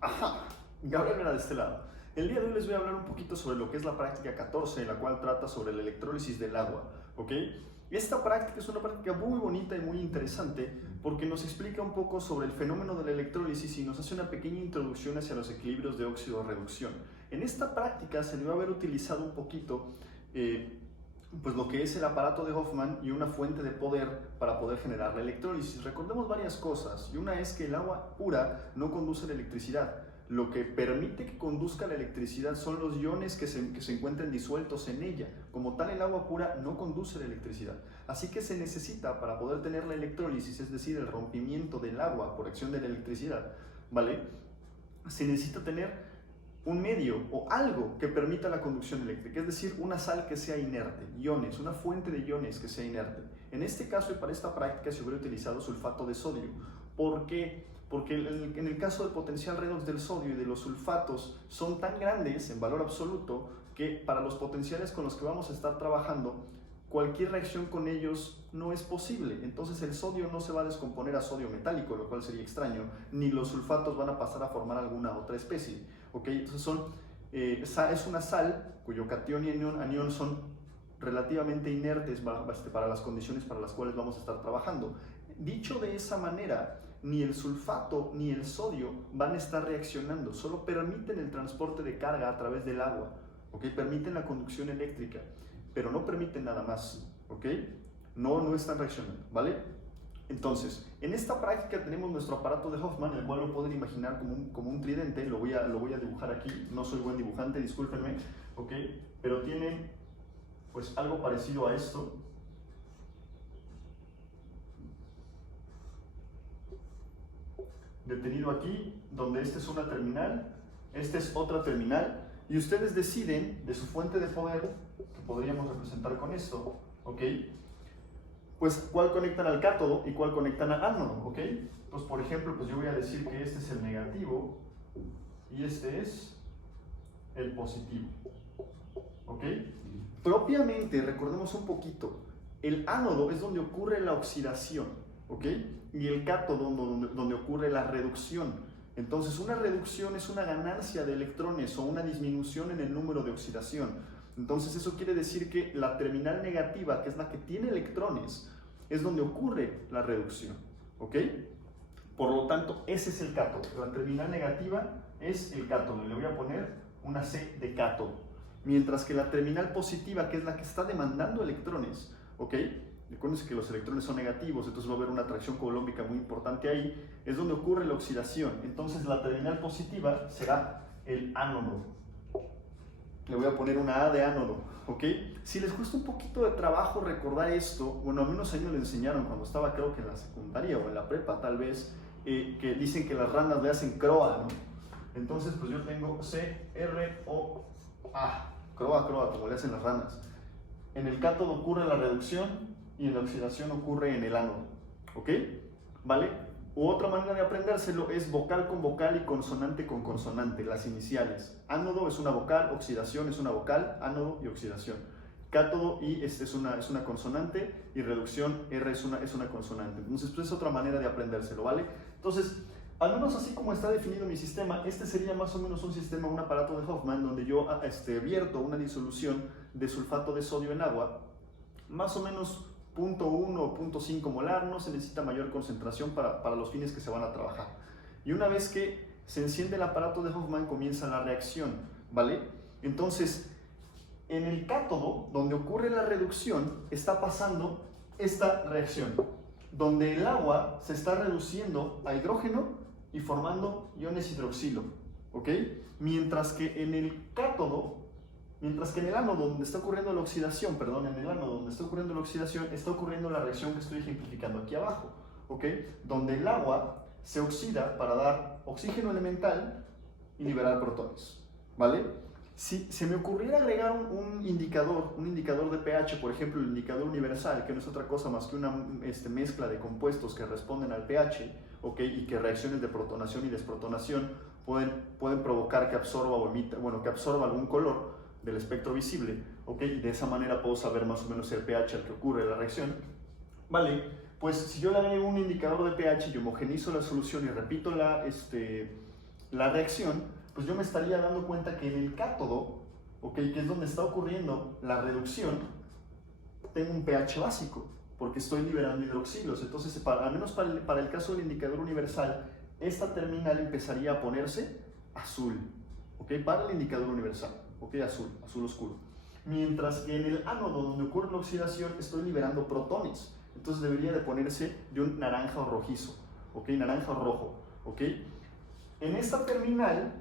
Ajá, Gabriel era de este lado. El día de hoy les voy a hablar un poquito sobre lo que es la práctica 14, la cual trata sobre la electrólisis del agua, ¿ok? Esta práctica es una práctica muy bonita y muy interesante porque nos explica un poco sobre el fenómeno de la electrólisis y nos hace una pequeña introducción hacia los equilibrios de óxido-reducción. En esta práctica se debe haber utilizado un poquito pues lo que es el aparato de Hoffman y una fuente de poder para poder generar la electrólisis. Recordemos varias cosas, y una es que el agua pura no conduce la electricidad. Lo que permite que conduzca la electricidad son los iones que se encuentren disueltos en ella. Como tal, el agua pura no conduce la electricidad. Así que se necesita, para poder tener la electrólisis, es decir, el rompimiento del agua por acción de la electricidad, ¿vale? Se necesita tener un medio o algo que permita la conducción eléctrica, es decir, una sal que sea inerte, iones, una fuente de iones que sea inerte. En este caso y para esta práctica se hubiera utilizado sulfato de sodio. ¿Por qué? Porque en el caso del potencial redox del sodio y de los sulfatos son tan grandes en valor absoluto que para los potenciales con los que vamos a estar trabajando, cualquier reacción con ellos no es posible. Entonces el sodio no se va a descomponer a sodio metálico, lo cual sería extraño, ni los sulfatos van a pasar a formar alguna otra especie. ¿Okay? Entonces es una sal cuyo catión y anión son relativamente inertes para las condiciones para las cuales vamos a estar trabajando. Dicho de esa manera, ni el sulfato ni el sodio van a estar reaccionando, solo permiten el transporte de carga a través del agua, ¿okay? Permiten la conducción eléctrica, pero no permiten nada más, ¿okay? No están reaccionando, ¿vale? Entonces, en esta práctica tenemos nuestro aparato de Hoffman, el cual lo pueden imaginar como un tridente. Lo voy a dibujar aquí, no soy buen dibujante, discúlpenme, ¿ok? Pero tiene pues algo parecido a esto. Detenido aquí, donde esta es una terminal, esta es otra terminal, y ustedes deciden de su fuente de poder, que podríamos representar con esto, ¿ok? Pues cuál conectan al cátodo y cuál conectan al ánodo, ¿ok? Entonces, por ejemplo, pues yo voy a decir que este es el negativo y este es el positivo, ¿ok? Propiamente, recordemos un poquito, el ánodo es donde ocurre la oxidación, ¿ok? Y el cátodo donde ocurre la reducción. Entonces, una reducción es una ganancia de electrones o una disminución en el número de oxidación. Entonces eso quiere decir que la terminal negativa, que es la que tiene electrones, es donde ocurre la reducción, ¿ok? Por lo tanto, ese es el cátodo. La terminal negativa es el cátodo. Le voy a poner una C de cátodo. Mientras que la terminal positiva, que es la que está demandando electrones, ¿ok? Recuerden que los electrones son negativos, entonces va a haber una atracción coulombica muy importante ahí, es donde ocurre la oxidación. Entonces la terminal positiva será el ánodo. Le voy a poner una A de ánodo, ¿ok? Si les cuesta un poquito de trabajo recordar esto, bueno, a mí unos años le enseñaron cuando estaba creo que en la secundaria o en la prepa tal vez, que dicen que las ranas le hacen croa, ¿no? Entonces pues yo tengo C-R-O-A, croa, como le hacen las ranas. En el cátodo ocurre la reducción y en la oxidación ocurre en el ánodo, ¿ok? ¿Vale? U otra manera de aprendérselo es vocal con vocal y consonante con consonante, las iniciales. Ánodo es una vocal, oxidación es una vocal, ánodo y oxidación. Cátodo I es una consonante y reducción R es una consonante. Entonces, pues es otra manera de aprendérselo, ¿vale? Entonces, al menos así como está definido mi sistema, este sería más o menos un sistema, un aparato de Hoffman, donde yo vierto una disolución de sulfato de sodio en agua, más o menos 0.1 o 0.5 molar, no se necesita mayor concentración para los fines que se van a trabajar. Y una vez que se enciende el aparato de Hoffman, comienza la reacción, ¿vale? Entonces, en el cátodo, donde ocurre la reducción, está pasando esta reacción, donde el agua se está reduciendo a hidrógeno y formando iones hidroxilo, ¿ok? Mientras que en el ánodo donde está ocurriendo la oxidación, está ocurriendo la reacción que estoy ejemplificando aquí abajo, ¿ok? Donde el agua se oxida para dar oxígeno elemental y liberar protones, ¿vale? Si se me ocurriera agregar un indicador de pH, por ejemplo, el indicador universal, que no es otra cosa más que una mezcla de compuestos que responden al pH, ¿ok? Y que reacciones de protonación y desprotonación pueden provocar que absorba o emita, bueno, que absorba algún color del espectro visible, ¿ok? Y de esa manera puedo saber más o menos el pH al que ocurre la reacción, ¿vale? Pues si yo le agrego un indicador de pH y homogenizo la solución y repito la reacción, pues yo me estaría dando cuenta que en el cátodo, ¿okay? Que es donde está ocurriendo la reducción, tengo un pH básico, porque estoy liberando hidroxilos. Entonces, al menos para el caso del indicador universal, esta terminal empezaría a ponerse azul, ¿okay? Para el indicador universal, ¿okay? Azul oscuro. Mientras que en el ánodo, donde ocurre la oxidación, estoy liberando protones. Entonces debería de ponerse de un naranja o rojizo, ¿okay? Naranja o rojo, ¿okay? En esta terminal,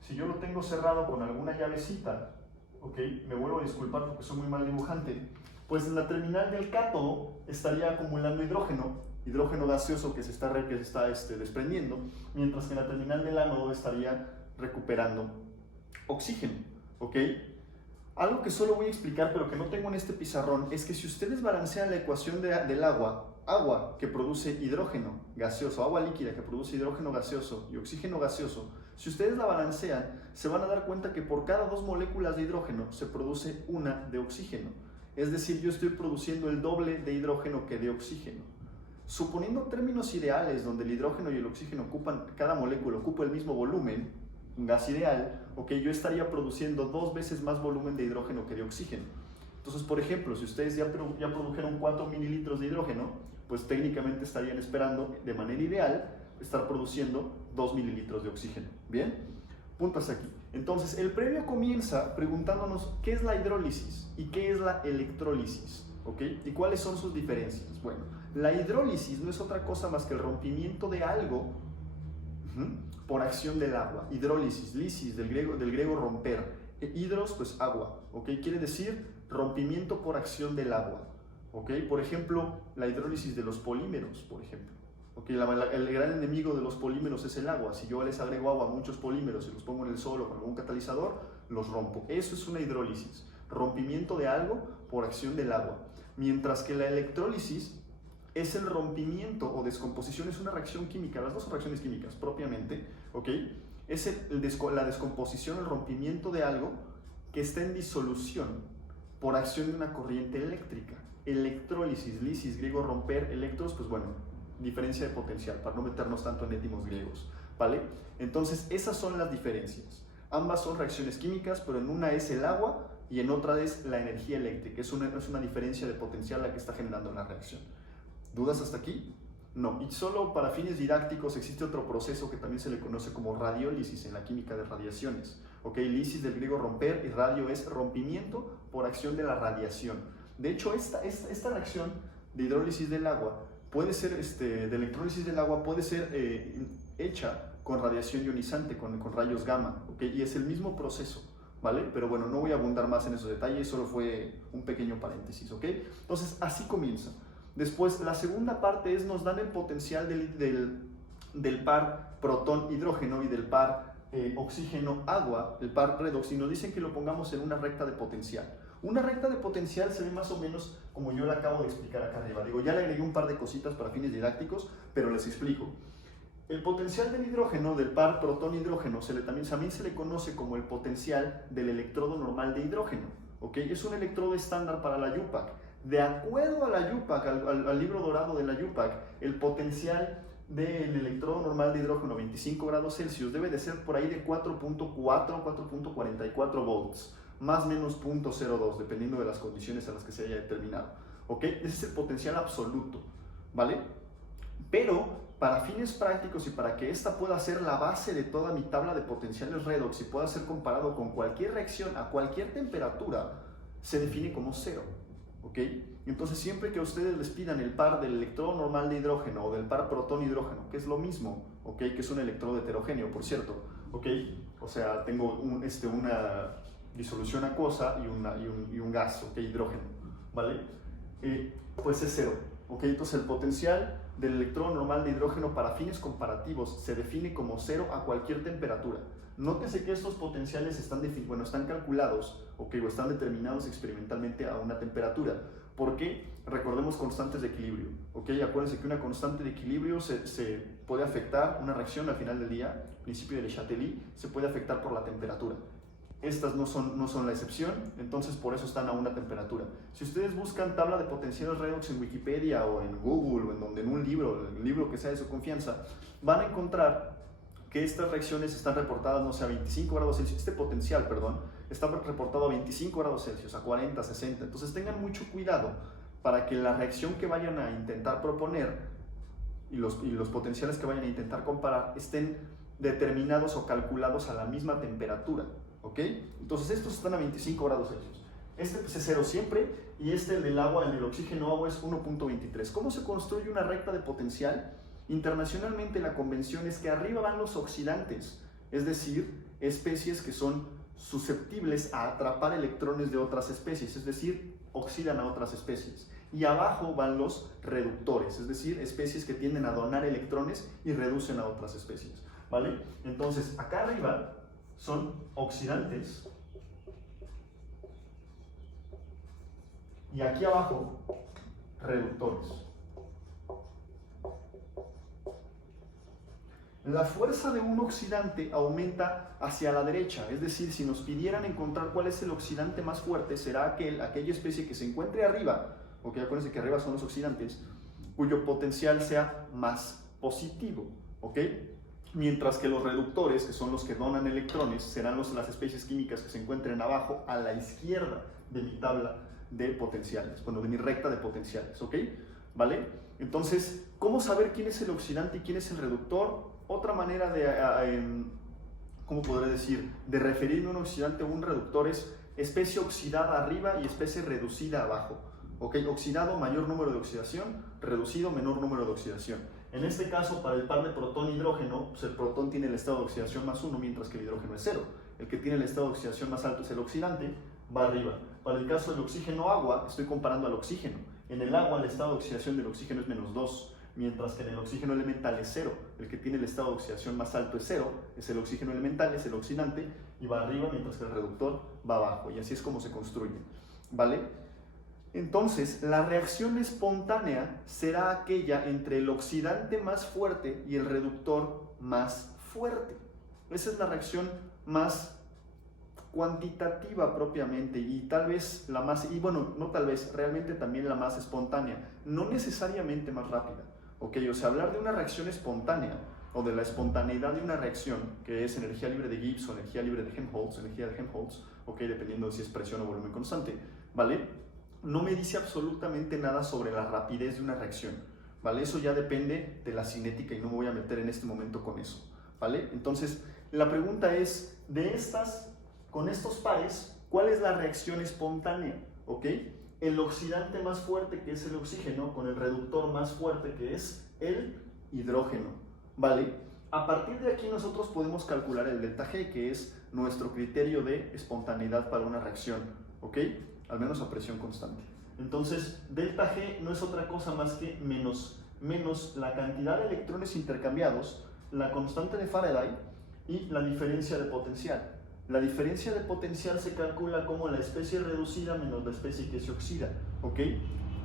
si yo lo tengo cerrado con alguna llavecita, ¿okay? Me vuelvo a disculpar porque soy muy mal dibujante, pues en la terminal del cátodo estaría acumulando hidrógeno gaseoso que se está desprendiendo, mientras que en la terminal del ánodo estaría recuperando oxígeno, ¿ok? Algo que solo voy a explicar, pero que no tengo en este pizarrón, es que si ustedes balancean la ecuación del agua que produce hidrógeno gaseoso, agua líquida que produce hidrógeno gaseoso y oxígeno gaseoso, si ustedes la balancean, se van a dar cuenta que por cada 2 moléculas de hidrógeno se produce una de oxígeno. Es decir, yo estoy produciendo el doble de hidrógeno que de oxígeno. Suponiendo términos ideales donde el hidrógeno y el oxígeno cada molécula ocupa el mismo volumen, un gas ideal, okay, yo estaría produciendo 2 veces más volumen de hidrógeno que de oxígeno. Entonces, por ejemplo, si ustedes ya produjeron 4 mililitros de hidrógeno, pues técnicamente estarían esperando, de manera ideal, estar produciendo 2 mililitros de oxígeno. ¿Bien? Punto hasta aquí. Entonces, el previo comienza preguntándonos qué es la hidrólisis y qué es la electrólisis, ¿ok? ¿Y cuáles son sus diferencias? Bueno, la hidrólisis no es otra cosa más que el rompimiento de algo por acción del agua. Hidrólisis, lisis, del griego romper. Hidros, pues agua, ¿ok? Quiere decir rompimiento por acción del agua, ¿ok? Por ejemplo, la hidrólisis de los polímeros, por ejemplo. Okay, el gran enemigo de los polímeros es el agua. Si yo les agrego agua a muchos polímeros y los pongo en el sol o con algún catalizador, los rompo. Eso es una hidrólisis, rompimiento de algo por acción del agua. Mientras que la electrólisis es el rompimiento o descomposición, es una reacción química, las dos son reacciones químicas propiamente, ¿okay? Es la descomposición, el rompimiento de algo que está en disolución por acción de una corriente eléctrica. Electrólisis, lisis, griego romper, electros, pues bueno, diferencia de potencial, para no meternos tanto en étimos griegos, ¿vale? Entonces, esas son las diferencias. Ambas son reacciones químicas, pero en una es el agua y en otra es la energía eléctrica. Es una diferencia de potencial la que está generando la reacción. ¿Dudas hasta aquí? No. Y solo para fines didácticos existe otro proceso que también se le conoce como radiólisis en la química de radiaciones. ¿Ok? Lisis del griego romper y radio es rompimiento por acción de la radiación. De hecho, esta reacción de hidrólisis del agua puede ser, de electrólisis del agua puede ser hecha con radiación ionizante, con rayos gamma, ¿ok? Y es el mismo proceso, ¿vale? Pero bueno, no voy a abundar más en esos detalles, solo fue un pequeño paréntesis, ¿ok? Entonces, así comienza. Después, la segunda parte es, nos dan el potencial del par protón-hidrógeno y del par oxígeno-agua, el par redox, y nos dicen que lo pongamos en una recta de potencial. Una recta de potencial se ve más o menos como yo la acabo de explicar acá arriba. Digo, ya le agregué un par de cositas para fines didácticos, pero les explico. El potencial del hidrógeno, del par protón-hidrógeno, también se le conoce como el potencial del electrodo normal de hidrógeno, ¿ok? Es un electrodo estándar para la UPAC. De acuerdo a la UPAC, al libro dorado de la UPAC, el potencial del electrodo normal de hidrógeno a 25 grados Celsius debe de ser por ahí de 4.4, 4.44 volts. Más o menos 0.02, dependiendo de las condiciones a las que se haya determinado, ¿ok? Ese es el potencial absoluto, ¿vale? Pero para fines prácticos y para que esta pueda ser la base de toda mi tabla de potenciales redox y pueda ser comparado con cualquier reacción a cualquier temperatura, se define como cero, ¿ok? Entonces siempre que a ustedes les pidan el par del electrodo normal de hidrógeno o del par protón-hidrógeno, que es lo mismo, ¿ok? Que es un electrodo heterogéneo, por cierto, ¿ok? O sea, tengo una disolución acuosa y un gas, ¿ok? Hidrógeno, ¿vale? Pues es cero, ¿ok? Entonces el potencial del electrodo normal de hidrógeno para fines comparativos se define como cero a cualquier temperatura. Nótese que estos potenciales están calculados, ¿ok? O están determinados experimentalmente a una temperatura. ¿Por qué? Recordemos constantes de equilibrio, ¿ok? Acuérdense que una constante de equilibrio se puede afectar, una reacción al final del día, principio de Le Chatelier, se puede afectar por la temperatura. Estas no son la excepción, entonces por eso están a una temperatura. Si ustedes buscan tabla de potenciales redox en Wikipedia o en Google o en un libro, el libro que sea de su confianza, van a encontrar que estas reacciones están reportadas, no sé, a 25 grados Celsius, este potencial, perdón, está reportado a 25 grados Celsius, a 40, 60. Entonces tengan mucho cuidado para que la reacción que vayan a intentar proponer y los potenciales que vayan a intentar comparar estén determinados o calculados a la misma temperatura, ¿ok? Entonces estos están a 25 grados Celsius. Este es 0 siempre y este, el del agua, el del oxígeno agua, es 1.23. ¿Cómo se construye una recta de potencial? Internacionalmente la convención es que arriba van los oxidantes, es decir, especies que son susceptibles a atrapar electrones de otras especies, es decir, oxidan a otras especies. Y abajo van los reductores, es decir, especies que tienden a donar electrones y reducen a otras especies, ¿vale? Entonces, acá arriba son oxidantes y aquí abajo reductores. La fuerza de un oxidante aumenta hacia la derecha, es decir, si nos pidieran encontrar cuál es el oxidante más fuerte, será aquella especie que se encuentre arriba, ok, acuérdense que arriba son los oxidantes, cuyo potencial sea más positivo, ok, mientras que los reductores, que son los que donan electrones, serán las especies químicas que se encuentren abajo a la izquierda de mi tabla de potenciales, bueno, de mi recta de potenciales, ok, ¿vale? Entonces, ¿cómo saber quién es el oxidante y quién es el reductor? Otra manera de, ¿cómo podré decir?, de referirme a un oxidante o un reductor es especie oxidada arriba y especie reducida abajo. ¿Ok? Oxidado, mayor número de oxidación; reducido, menor número de oxidación. En este caso, para el par de protón-hidrógeno, pues el protón tiene el estado de oxidación más 1, mientras que el hidrógeno es 0. El que tiene el estado de oxidación más alto es el oxidante, va arriba. Para el caso del oxígeno-agua, estoy comparando al oxígeno. En el agua, el estado de oxidación del oxígeno es menos 2. Mientras que en el oxígeno elemental es 0. El que tiene el estado de oxidación más alto es 0, es el oxígeno elemental, es el oxidante, y va arriba, mientras que el reductor va abajo. Y así es como se construye, ¿vale? Entonces, la reacción espontánea será aquella entre el oxidante más fuerte y el reductor más fuerte. Esa es la reacción más cuantitativa propiamente, y tal vez la más, y bueno, no tal vez, realmente también la más espontánea, no necesariamente más rápida. Ok, o sea, hablar de una reacción espontánea o de la espontaneidad de una reacción, que es energía libre de Gibbs o energía libre de Helmholtz, ok, dependiendo de si es presión o volumen constante, ¿vale? No me dice absolutamente nada sobre la rapidez de una reacción, ¿vale? Eso ya depende de la cinética y no me voy a meter en este momento con eso, ¿vale? Entonces, la pregunta es, con estos pares, ¿cuál es la reacción espontánea? ¿Ok? El oxidante más fuerte, que es el oxígeno, con el reductor más fuerte, que es el hidrógeno, ¿vale? A partir de aquí nosotros podemos calcular el delta G, que es nuestro criterio de espontaneidad para una reacción, ¿ok? Al menos a presión constante. Entonces, delta G no es otra cosa más que menos la cantidad de electrones intercambiados, la constante de Faraday y la diferencia de potencial. La diferencia de potencial se calcula como la especie reducida menos la especie que se oxida, ¿ok?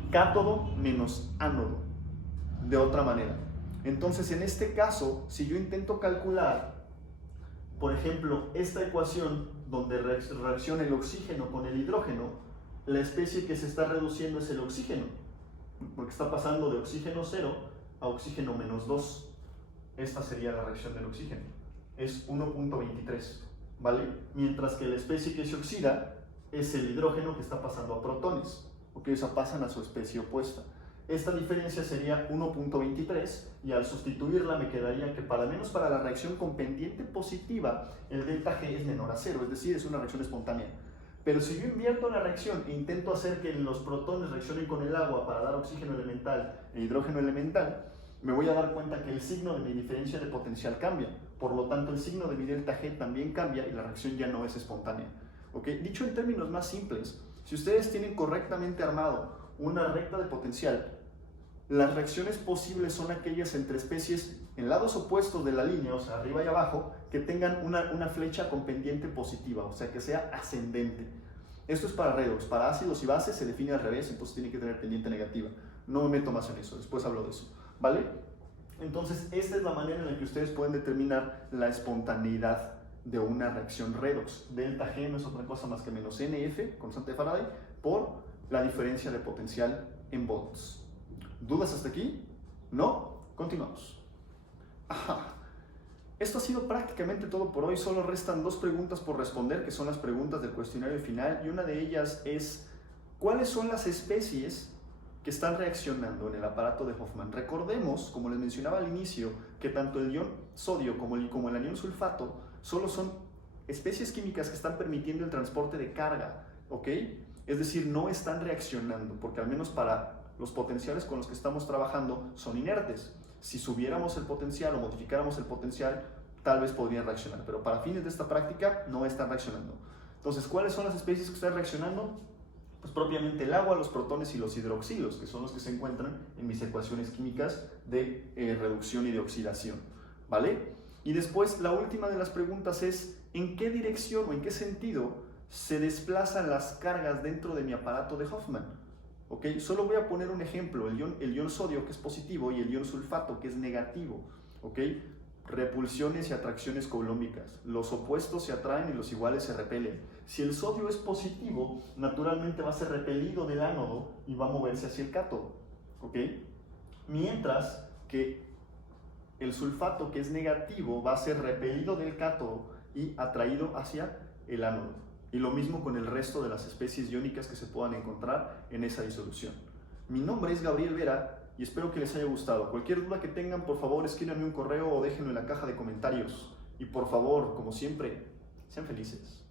Cátodo menos ánodo, de otra manera. Entonces, en este caso, si yo intento calcular, por ejemplo, esta ecuación donde reacciona el oxígeno con el hidrógeno, la especie que se está reduciendo es el oxígeno, porque está pasando de oxígeno 0 a oxígeno menos 2. Esta sería la reacción del oxígeno. Es 1.23. ¿Vale? Mientras que la especie que se oxida es el hidrógeno, que está pasando a protones, ¿ok? O sea, pasan a su especie opuesta. Esta diferencia sería 1.23 y al sustituirla me quedaría que para menos para la reacción con pendiente positiva el delta G es menor a 0, es decir, es una reacción espontánea. Pero si yo invierto la reacción e intento hacer que los protones reaccionen con el agua para dar oxígeno elemental e hidrógeno elemental, me voy a dar cuenta que el signo de mi diferencia de potencial cambia. Por lo tanto, el signo de mi delta G también cambia y la reacción ya no es espontánea. ¿Ok? Dicho en términos más simples, si ustedes tienen correctamente armado una recta de potencial, las reacciones posibles son aquellas entre especies en lados opuestos de la línea, o sea, arriba y abajo, que tengan una flecha con pendiente positiva, o sea, que sea ascendente. Esto es para redox. Para ácidos y bases se define al revés, entonces tiene que tener pendiente negativa. No me meto más en eso, después hablo de eso, ¿vale? Entonces, esta es la manera en la que ustedes pueden determinar la espontaneidad de una reacción redox. Delta G no es otra cosa más que menos NF, constante de Faraday, por la diferencia de potencial en volts. ¿Dudas hasta aquí? ¿No? Continuamos. Ajá. Esto ha sido prácticamente todo por hoy. Solo restan 2 preguntas por responder, que son las preguntas del cuestionario final, y una de ellas es: ¿cuáles son las especies que están reaccionando en el aparato de Hoffman? Recordemos, como les mencionaba al inicio, que tanto el ion sodio como el anión sulfato solo son especies químicas que están permitiendo el transporte de carga, ¿ok? Es decir, no están reaccionando, porque al menos para los potenciales con los que estamos trabajando son inertes. Si subiéramos el potencial o modificáramos el potencial, tal vez podrían reaccionar, pero para fines de esta práctica no están reaccionando. Entonces, ¿cuáles son las especies que están reaccionando? Pues propiamente el agua, los protones y los hidroxilos, que son los que se encuentran en mis ecuaciones químicas de reducción y de oxidación, ¿vale? Y después, la última de las preguntas es: ¿en qué dirección o en qué sentido se desplazan las cargas dentro de mi aparato de Hoffman? ¿Ok? Solo voy a poner un ejemplo: el ion sodio, que es positivo, y el ion sulfato, que es negativo, ¿ok? Repulsiones y atracciones coulombicas. Los opuestos se atraen y los iguales se repelen. Si el sodio es positivo, naturalmente va a ser repelido del ánodo y va a moverse hacia el cátodo, ¿ok? Mientras que el sulfato, que es negativo, va a ser repelido del cátodo y atraído hacia el ánodo. Y lo mismo con el resto de las especies iónicas que se puedan encontrar en esa disolución. Mi nombre es Gabriel Vera y espero que les haya gustado. Cualquier duda que tengan, por favor, escríbanme un correo o déjenlo en la caja de comentarios. Y por favor, como siempre, sean felices.